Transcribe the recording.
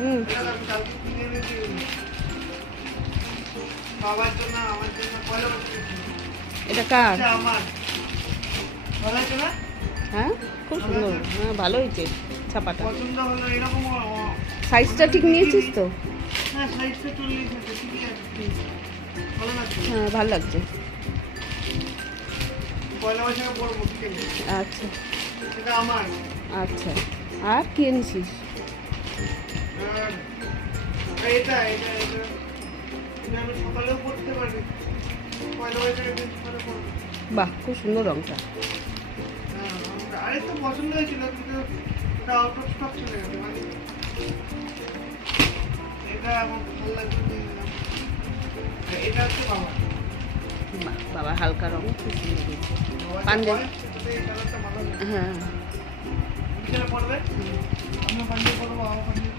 হুম। বাবার জন্য আমার জন্য পয়লা বৈশাখে এটা কার? আমার ভালো আছে না? হ্যাঁ, খুব সুন্দর। হ্যাঁ, ভালো হয়েছে ছাপাটা। পছন্দ হলো এরকম সাইজটা ঠিক নিয়েছিস তো? হ্যাঁ সাইজটা চল্লিশ আছে, ঠিকই আছে, ভালো লাগছে। হ্যাঁ, ভালো লাগছে। পয়লা বৈশাখে পরবো বিকেলে। আচ্ছা এটা আমার। আচ্ছা। আর কি এনেছিস? আর এটা এটা এটা এটা আমি সকালেও পড়তে পারি, পয়লা বৈশাখের দিন সকালে পড়বো। বাহ, খুব সুন্দর রংটা। হ্যাঁ, আরেকটা পছন্দ হয়েছিল কিন্তু এটা আউট অফ স্টক চলে গেছে, মানে এটা আমার ভালো লাগছে দিয়ে দিলাম। এটা হচ্ছে বাবা বাহ, বাবা হালকা রং, খুব সুন্দর হয়েছে। বাবা পাঞ্জাবি। এই কালারটা ভালো লাগে। হ্যাঁ। বিকেলে পড়বে, আমিও পাঞ্জাবি পরবো, বাবা পাঞ্জাবি